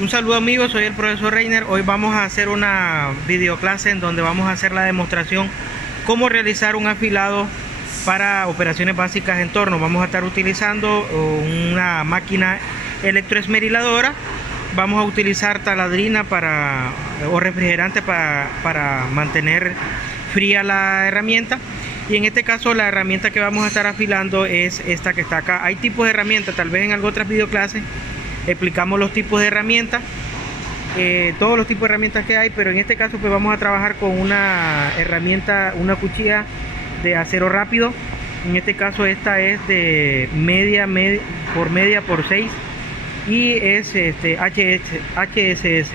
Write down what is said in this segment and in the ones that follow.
Un saludo amigos, soy el profesor Reiner. Hoy vamos a hacer una videoclase en donde vamos a hacer la demostración cómo realizar un afilado para operaciones básicas en torno. Vamos a estar utilizando una máquina electroesmeriladora. Vamos a utilizar taladrina o refrigerante para mantener fría la herramienta. Y en este caso la herramienta que vamos a estar afilando es esta que está acá. Hay tipos de herramientas, tal vez en algunas otras videoclases explicamos los tipos de herramientas, todos los tipos de herramientas que hay, pero en este caso pues vamos a trabajar con una herramienta, una cuchilla de acero rápido. En este caso esta es de media por 6 y es HSS.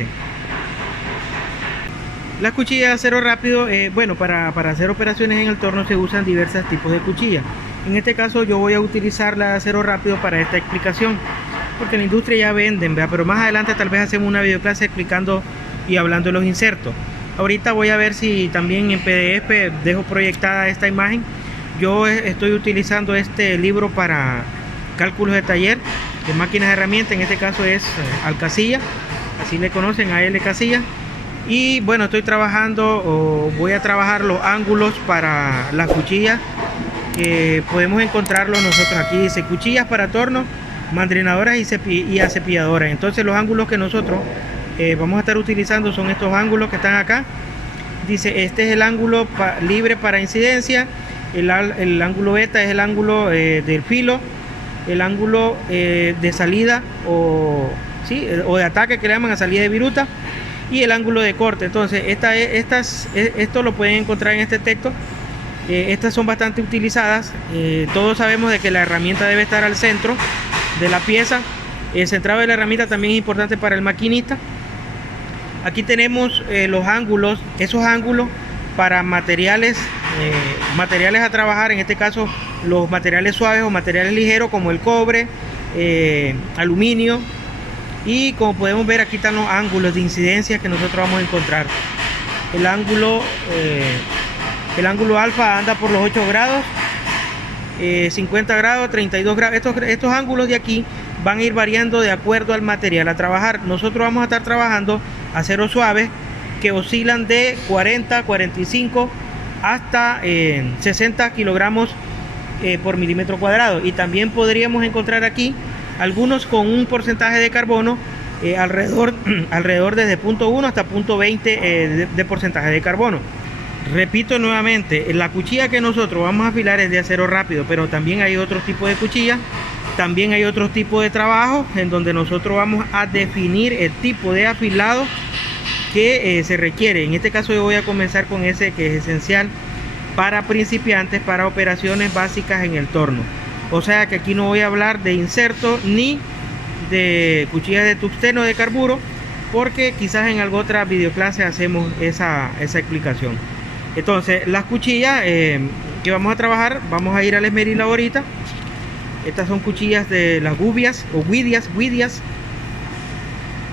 Las cuchillas de acero rápido, bueno, para hacer operaciones en el torno se usan diversos tipos de cuchillas. En este caso yo voy a utilizar la de acero rápido para esta explicación, porque en la industria ya venden, ¿verdad? Pero más adelante tal vez hacemos una videoclase explicando y hablando de los insertos. Ahorita voy a ver si también en PDF dejo proyectada esta imagen. Yo estoy utilizando este libro para cálculos de taller de máquinas de herramientas. En este caso es Alcasilla, así le conocen, AL Casilla. Y bueno, estoy trabajando o voy a trabajar los ángulos para las cuchillas que podemos encontrarlos nosotros. Aquí dice cuchillas para torno, mandrinadoras y acepilladoras. Entonces los ángulos que nosotros vamos a estar utilizando son estos ángulos que están acá. Dice, este es el ángulo libre para incidencia, el ángulo beta es el ángulo del filo, el ángulo de salida o de ataque que le llaman a salida de viruta, y el ángulo de corte. Entonces esto lo pueden encontrar en este texto. Estas son bastante utilizadas. Todos sabemos de que la herramienta debe estar al centro de la pieza. El centrado de la herramienta también es importante para el maquinista. Aquí tenemos los ángulos, esos ángulos para materiales a trabajar, en este caso los materiales suaves o materiales ligeros como el cobre, aluminio, y como podemos ver aquí están los ángulos de incidencia que nosotros vamos a encontrar. El ángulo alfa anda por los 8 grados, 50 grados, 32 grados. Estos ángulos de aquí van a ir variando de acuerdo al material a trabajar. Nosotros vamos a estar trabajando aceros suaves que oscilan de 40, 45 hasta 60 kilogramos por milímetro cuadrado. Y también podríamos encontrar aquí algunos con un porcentaje de carbono alrededor desde 0.1 hasta 0.20 de porcentaje de carbono. Repito nuevamente, la cuchilla que nosotros vamos a afilar es de acero rápido, pero también hay otro tipo de cuchilla, también hay otro tipo de trabajo en donde nosotros vamos a definir el tipo de afilado que se requiere. En este caso yo voy a comenzar con ese que es esencial para principiantes, para operaciones básicas en el torno. O sea que aquí no voy a hablar de inserto ni de cuchillas de tungsteno de carburo, porque quizás en alguna otra videoclase hacemos esa explicación. Entonces las cuchillas que vamos a trabajar, vamos a ir al esmeril ahorita. Estas son cuchillas de las gubias o guidias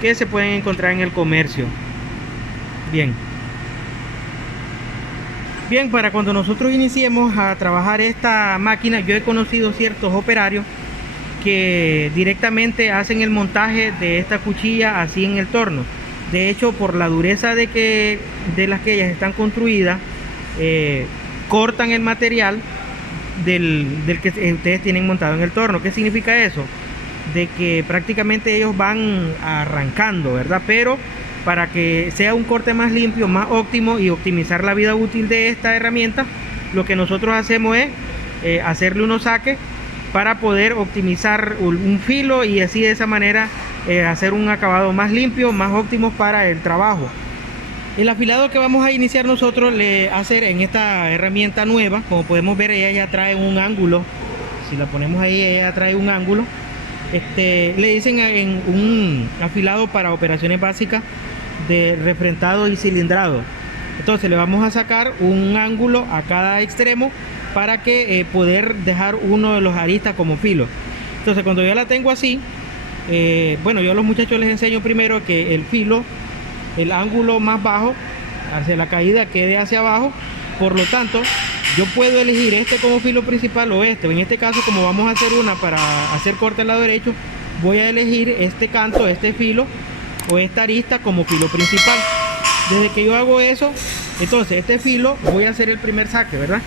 que se pueden encontrar en el comercio. Bien, para cuando nosotros iniciemos a trabajar esta máquina, yo he conocido ciertos operarios que directamente hacen el montaje de esta cuchilla así en el torno. De hecho, por la dureza de las que ellas están construidas, cortan el material del que ustedes tienen montado en el torno. ¿Qué significa eso? De que prácticamente ellos van arrancando, ¿verdad? Pero para que sea un corte más limpio, más óptimo y optimizar la vida útil de esta herramienta, lo que nosotros hacemos es hacerle unos saques para poder optimizar un filo y así de esa manera hacer un acabado más limpio, más óptimo para el trabajo. El afilado que vamos a iniciar nosotros hacer en esta herramienta nueva, como podemos ver, ella ya trae un ángulo. Si la ponemos ahí, ella trae un ángulo. Le dicen en un afilado para operaciones básicas de refrentado y cilindrado. Entonces le vamos a sacar un ángulo a cada extremo para que poder dejar uno de los aristas como filo. Entonces cuando yo la tengo así, bueno, yo a los muchachos les enseño primero que el filo, el ángulo más bajo hacia la caída quede hacia abajo. Por lo tanto, yo puedo elegir este como filo principal o este. En este caso, como vamos a hacer una para hacer corte al lado derecho, voy a elegir este canto, este filo o esta arista como filo principal. Desde que yo hago eso, entonces este filo, voy a hacer el primer saque, ¿verdad?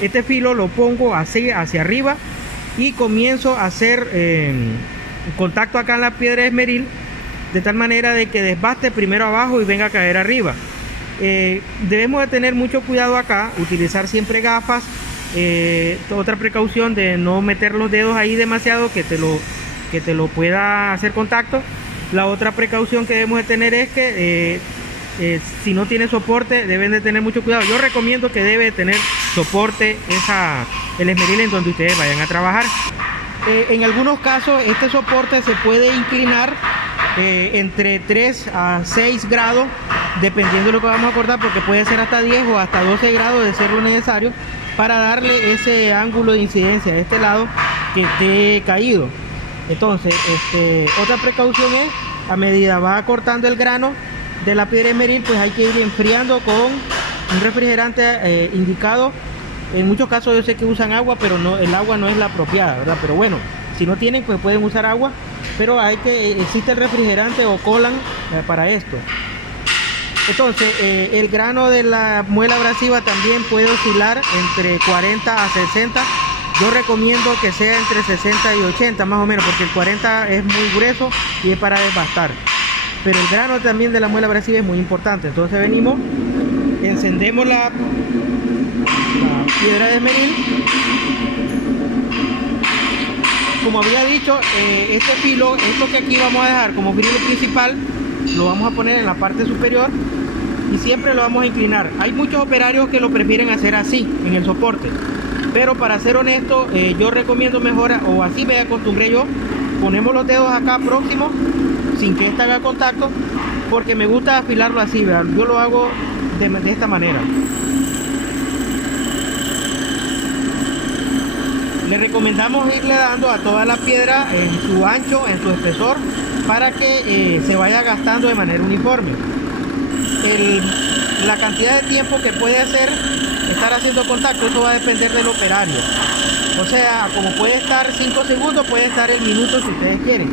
Este filo lo pongo así hacia arriba y comienzo a hacer contacto acá en la piedra de esmeril, de tal manera de que desbaste primero abajo y venga a caer arriba. Debemos de tener mucho cuidado acá, utilizar siempre gafas. Otra precaución de no meter los dedos ahí demasiado que te lo pueda hacer contacto. La otra precaución que debemos de tener es que si no tiene soporte, deben de tener mucho cuidado. Yo recomiendo que debe tener soporte el esmeril en donde ustedes vayan a trabajar. En algunos casos este soporte se puede inclinar entre 3 a 6 grados, dependiendo de lo que vamos a cortar, porque puede ser hasta 10 o hasta 12 grados de ser lo necesario, para darle ese ángulo de incidencia de este lado que esté caído. Entonces, otra precaución es, a medida va cortando el grano de la piedra esmeril, pues hay que ir enfriando con un refrigerante indicado. En muchos casos yo sé que usan agua, pero no, el agua no es la apropiada, ¿verdad? Pero bueno, si no tienen, pues pueden usar agua, pero existe el refrigerante o colan para esto. Entonces, el grano de la muela abrasiva también puede oscilar entre 40 a 60. Yo recomiendo que sea entre 60 y 80 más o menos, porque el 40 es muy grueso y es para desbastar. Pero el grano también de la muela abrasiva es muy importante. Entonces venimos, encendemos la piedra de esmeril. Como había dicho, este filo, esto que aquí vamos a dejar como filo principal, lo vamos a poner en la parte superior y siempre lo vamos a inclinar. Hay muchos operarios que lo prefieren hacer así, en el soporte, pero para ser honesto, yo recomiendo mejor, o así me acostumbré yo, ponemos los dedos acá próximos, sin que esta haga contacto, porque me gusta afilarlo así, ¿verdad? Yo lo hago de esta manera. Le recomendamos irle dando a toda la piedra en su ancho, en su espesor, para que se vaya gastando de manera uniforme. La cantidad de tiempo que puede estar haciendo contacto, eso va a depender del operario. O sea, como puede estar 5 segundos, puede estar el minuto si ustedes quieren.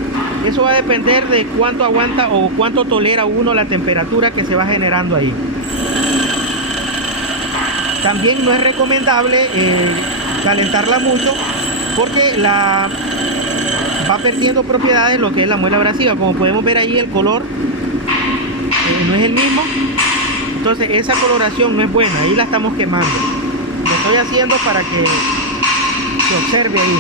Eso va a depender de cuánto aguanta o cuánto tolera uno la temperatura que se va generando ahí. También no es recomendable calentarla mucho, porque va perdiendo propiedades lo que es la muela abrasiva. Como podemos ver ahí, el color no es el mismo, entonces esa coloración no es buena, ahí la estamos quemando. Lo estoy haciendo para que se observe ahí.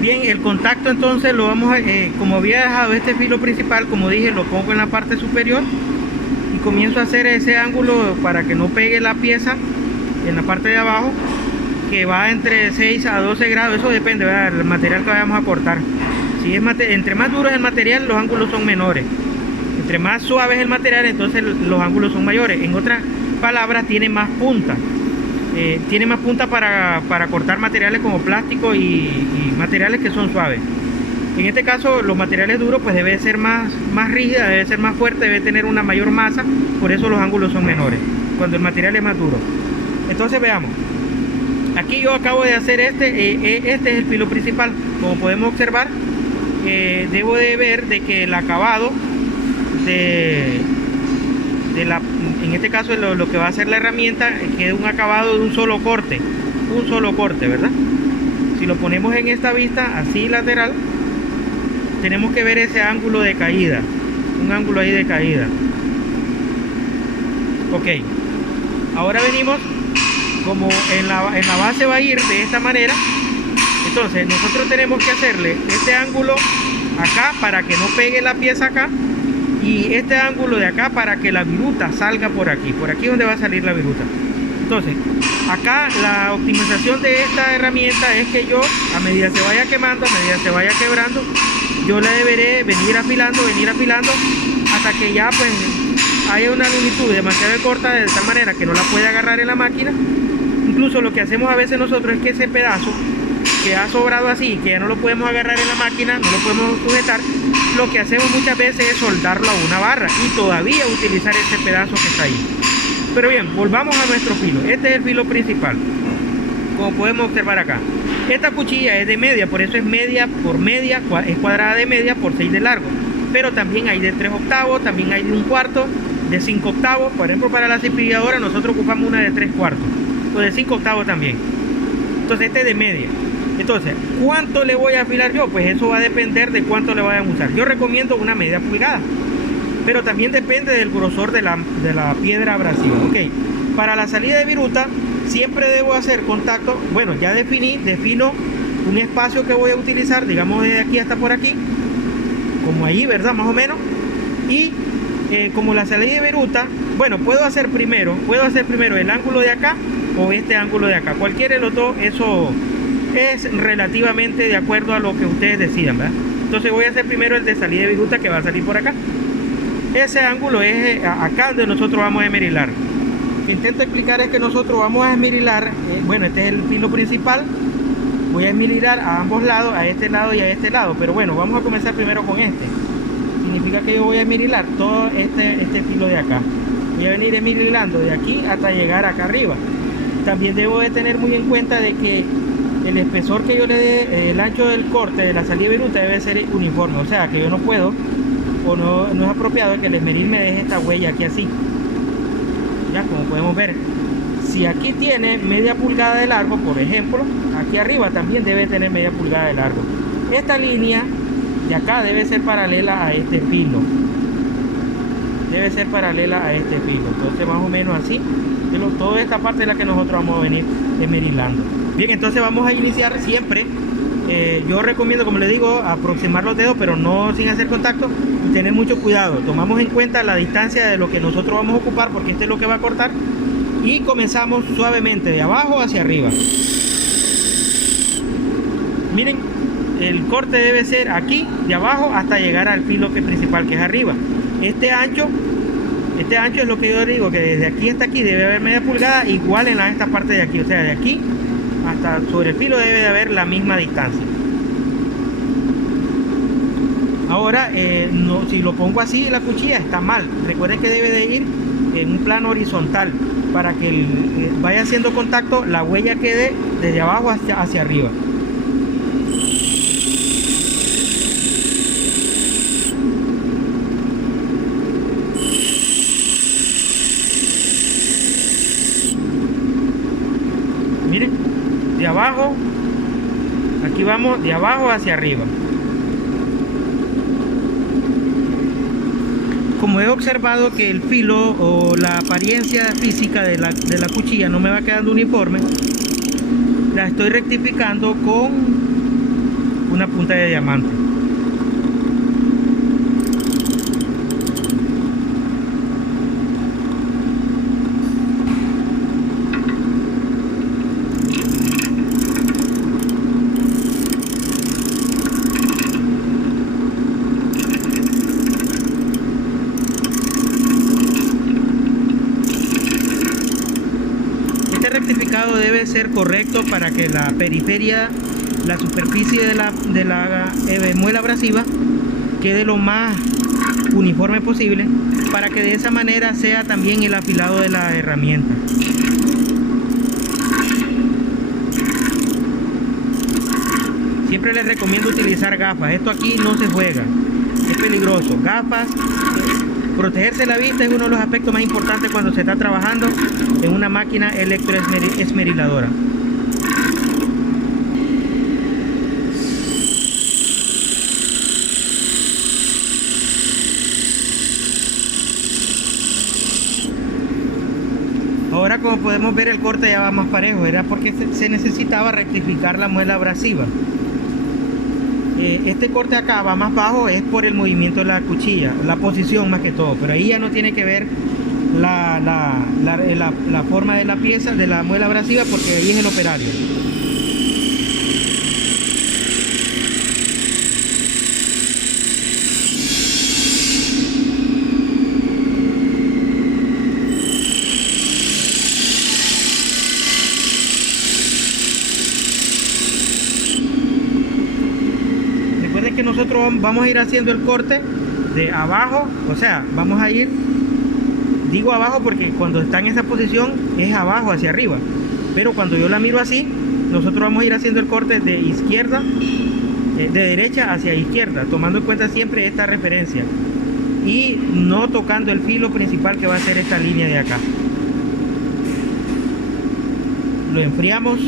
Bien, el contacto entonces lo vamos a, como había dejado este filo principal, como dije, lo pongo en la parte superior y comienzo a hacer ese ángulo para que no pegue la pieza en la parte de abajo, que va entre 6 a 12 grados, eso depende, ¿verdad?, del material que vayamos a cortar. Si es entre más duro es el material, los ángulos son menores. Entre más suave es el material, entonces los ángulos son mayores. En otras palabras, tiene más punta. Tiene más punta para cortar materiales como plástico y materiales que son suaves. En este caso, los materiales duros pues debe ser más rígida, debe ser más fuerte, debe tener una mayor masa, por eso los ángulos son menores, cuando el material es más duro. Entonces veamos. Aquí yo acabo de hacer este es el filo principal. Como podemos observar, debo de ver de que el acabado en este caso lo que va a hacer la herramienta quede un acabado de un solo corte, ¿verdad? Si lo ponemos en esta vista así lateral, tenemos que ver ese ángulo de caída. un ángulo ahí de caída. Ok, ahora venimos, como en la base va a ir de esta manera, entonces nosotros tenemos que hacerle este ángulo acá para que no pegue la pieza acá, y este ángulo de acá para que la viruta salga por aquí donde va a salir la viruta. Entonces acá la optimización de esta herramienta es que yo, a medida se vaya quemando, a medida se vaya quebrando, yo la deberé venir afilando hasta que ya pues haya una longitud demasiado corta, de tal manera que no la puede agarrar en la máquina. Incluso lo que hacemos a veces nosotros es que ese pedazo que ha sobrado así, que ya no lo podemos agarrar en la máquina, no lo podemos sujetar, lo que hacemos muchas veces es soldarlo a una barra y todavía utilizar ese pedazo que está ahí. Pero bien, volvamos a nuestro filo. Este es el filo principal, como podemos observar acá. Esta cuchilla es de media, por eso es media por media, es cuadrada de media por 6 de largo. Pero también hay de 3 octavos, también hay de 1/4, de 5 octavos. Por ejemplo, para la cepilladora nosotros ocupamos una de 3/4 o de 5 octavos también. Entonces este es de media. Entonces, ¿cuánto le voy a afilar yo? Pues eso va a depender de cuánto le vayan a usar. Yo recomiendo una media pulgada, pero también depende del grosor de la piedra abrasiva. Ok, para la salida de viruta siempre debo hacer contacto. Bueno, ya defino un espacio que voy a utilizar, digamos de aquí hasta por aquí, como ahí, ¿verdad? Más o menos. Y como la salida de viruta, bueno, puedo hacer primero el ángulo de acá o este ángulo de acá. Cualquiera de los dos, eso es relativamente de acuerdo a lo que ustedes decidan, ¿verdad? Entonces voy a hacer primero el de salida de viruta, que va a salir por acá. Ese ángulo es acá donde nosotros vamos a esmerilar. Lo que intento explicar es que nosotros vamos a esmerilar, bueno, este es el filo principal. Voy a esmerilar a ambos lados, a este lado y a este lado, pero bueno, vamos a comenzar primero con este. Significa que yo voy a esmerilar todo este filo de acá. Voy a venir esmerilando de aquí hasta llegar acá arriba. También debo de tener muy en cuenta de que el espesor que yo le dé, el ancho del corte de la salida de viruta debe ser uniforme, o sea que yo no puedo, o no es apropiado que el esmeril me deje esta huella aquí así. Ya, como podemos ver, si aquí tiene media pulgada de largo, por ejemplo, aquí arriba también debe tener media pulgada de largo. Esta línea de acá debe ser paralela a este filo, entonces más o menos así. Toda esta parte es la que nosotros vamos a venir esmerilando. Bien, entonces vamos a iniciar siempre. Yo recomiendo, como les digo, aproximar los dedos, pero no sin hacer contacto, y tener mucho cuidado. Tomamos en cuenta la distancia de lo que nosotros vamos a ocupar, porque este es lo que va a cortar, y comenzamos suavemente de abajo hacia arriba. Miren, el corte debe ser aquí, de abajo hasta llegar al filo principal, que es arriba. Este ancho es lo que yo digo, que desde aquí hasta aquí debe haber media pulgada, igual en esta parte de aquí, o sea, de aquí hasta sobre el filo debe de haber la misma distancia. Ahora, si lo pongo así, la cuchilla está mal. Recuerden que debe de ir en un plano horizontal para que vaya haciendo contacto, la huella quede desde abajo hacia arriba. Miren, de abajo, aquí vamos de abajo hacia arriba. Como he observado que el filo o la apariencia física de la cuchilla no me va quedando uniforme, la estoy rectificando con una punta de diamante. Rectificado debe ser correcto para que la periferia, la superficie de la muela abrasiva quede lo más uniforme posible, para que de esa manera sea también el afilado de la herramienta. Siempre les recomiendo utilizar gafas. Esto aquí no se juega, es peligroso. Gafas. Protegerse la vista es uno de los aspectos más importantes cuando se está trabajando en una máquina electroesmeriladora. ahora como podemos ver el corte ya va más parejo, era porque se necesitaba rectificar la muela abrasiva. Este corte acá va más bajo, es por el movimiento de la cuchilla, la posición más que todo, pero ahí ya no tiene que ver la forma de la pieza, de la muela abrasiva, porque ahí es el operario. Recuerden que nosotros vamos a ir haciendo el corte de abajo, o sea, vamos a ir, digo abajo porque cuando está en esa posición es abajo hacia arriba, pero cuando yo la miro así, nosotros vamos a ir haciendo el corte de izquierda, de derecha hacia izquierda, tomando en cuenta siempre esta referencia y no tocando el filo principal que va a ser esta línea de acá. Lo enfriamos.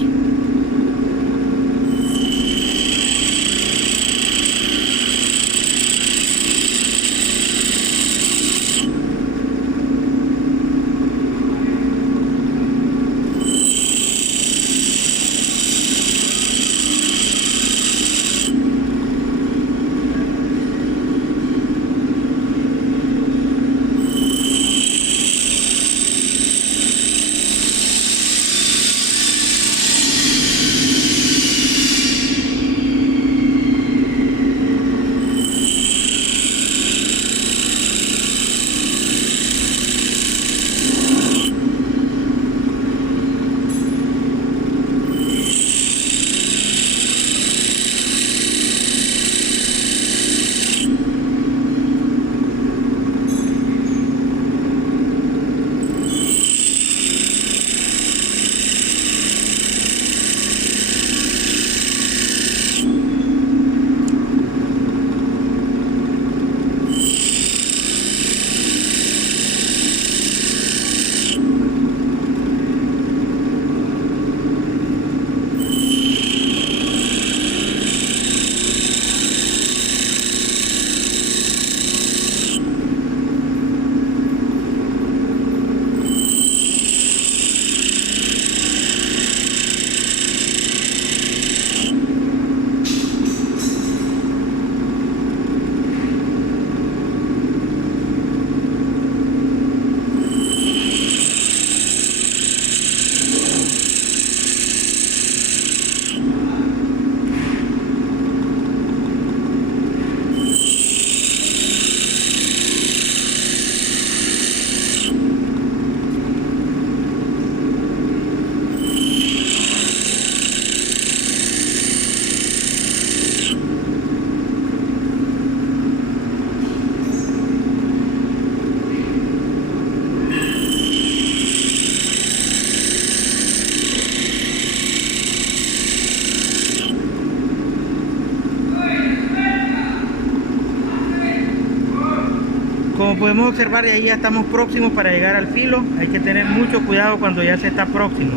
Como podemos observar, ahí ya estamos próximos para llegar al filo. Hay que tener mucho cuidado cuando ya se está próximo.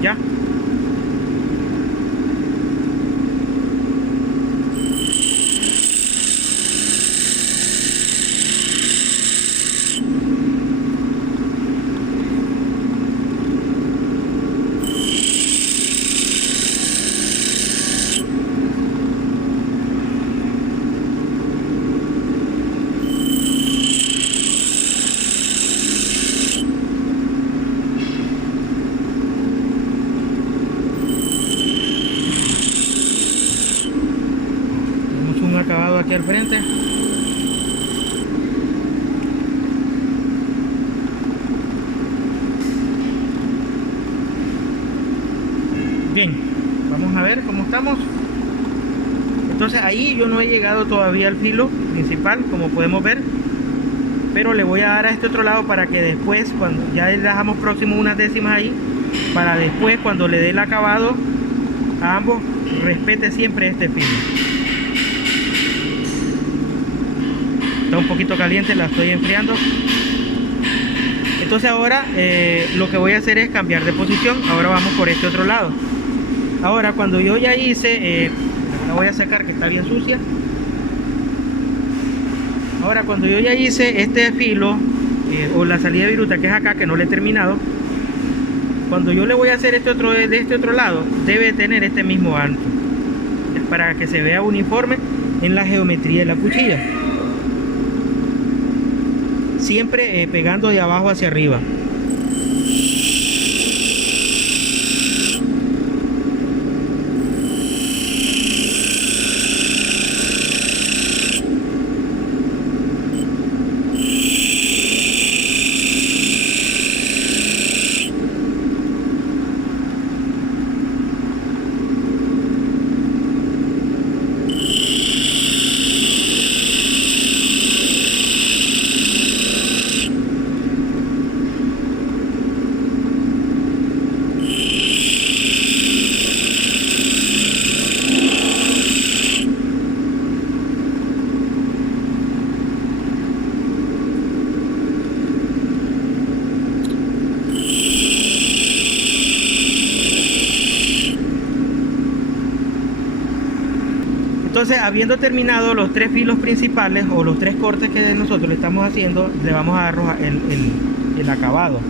¿Ya? Acabado aquí al frente. Bien, vamos a ver cómo estamos. Entonces ahí yo no he llegado todavía al filo principal, como podemos ver, pero le voy a dar a este otro lado para que después, cuando ya le dejamos próximo unas décimas ahí, para después cuando le dé el acabado a ambos, respete siempre este filo. Está un poquito caliente, la estoy enfriando. Entonces ahora lo que voy a hacer es cambiar de posición. Ahora vamos por este otro lado. Ahora cuando yo ya hice, la voy a sacar que está bien sucia. Ahora cuando yo ya hice este filo o la salida de viruta que es acá, que no le he terminado, Cuando yo le voy a hacer de este otro lado, debe tener este mismo ancho. Es para que se vea uniforme en la geometría de la cuchilla. Siempre pegando de abajo hacia arriba. Entonces, habiendo terminado los 3 filos principales o los 3 cortes que nosotros le estamos haciendo, le vamos a dar el acabado.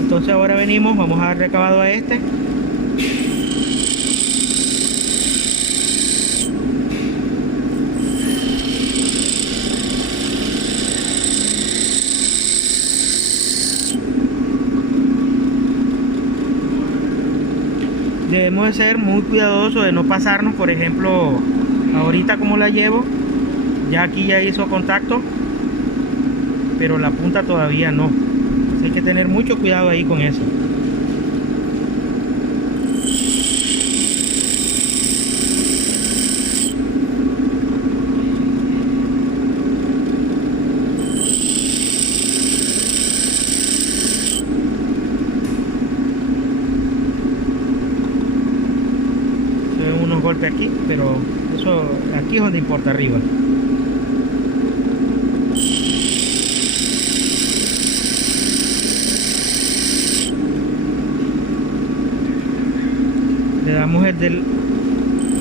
Entonces ahora venimos, vamos a darle acabado a este. Debemos de ser muy cuidadosos de no pasarnos. Por ejemplo, ahorita como la llevo, ya aquí ya hizo contacto, pero la punta todavía no. Entonces hay que tener mucho cuidado ahí con eso. Golpe aquí, pero eso aquí es donde importa, arriba. Le damos el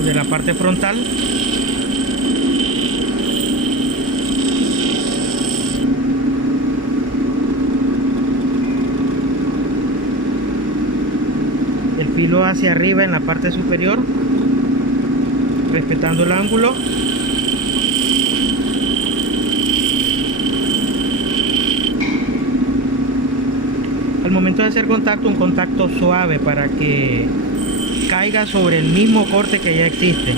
de la parte frontal. El filo hacia arriba en la parte superior, respetando el ángulo. Al momento de hacer contacto, un contacto suave para que caiga sobre el mismo corte que ya existe.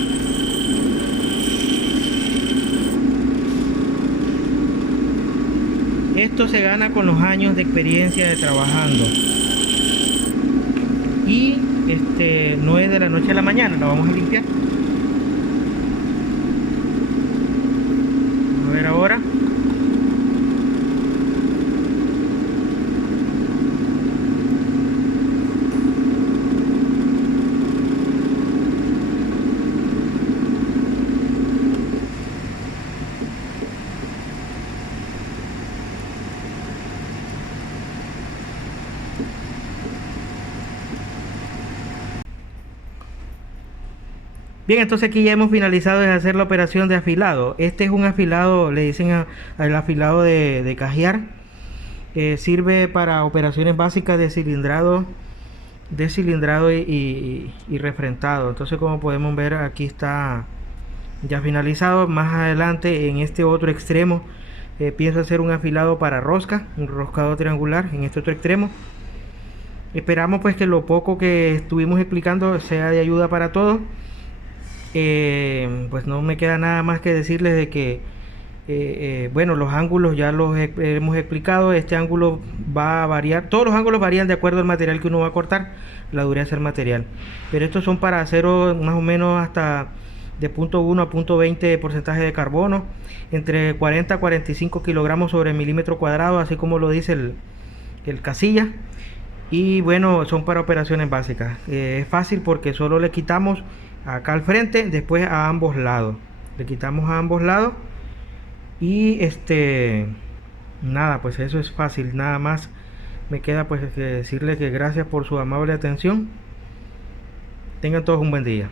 Esto se gana con los años de experiencia de trabajando. Y no es de la noche a la mañana, lo vamos a limpiar. A ver ahora. Bien, entonces aquí ya hemos finalizado de hacer la operación de afilado. Este es un afilado, le dicen al afilado de cajear. Sirve para operaciones básicas de cilindrado y refrentado. Entonces, como podemos ver, aquí está ya finalizado. Más adelante, en este otro extremo, pienso hacer un afilado para rosca, un roscado triangular en este otro extremo. Esperamos pues que lo poco que estuvimos explicando sea de ayuda para todos. Pues no me queda nada más que decirles de que bueno, los ángulos ya los hemos explicado. Este ángulo va a variar, todos los ángulos varían de acuerdo al material que uno va a cortar, la dureza del material, pero estos son para acero más o menos hasta de 0.1 a 0.20 porcentaje de carbono, entre 40 a 45 kilogramos sobre milímetro cuadrado, así como lo dice el casilla. Y bueno, son para operaciones básicas. Es fácil porque solo le quitamos acá al frente, después a ambos lados, le quitamos a ambos lados y nada, pues eso es fácil. Nada más me queda pues que decirle que gracias por su amable atención. Tengan todos un buen día.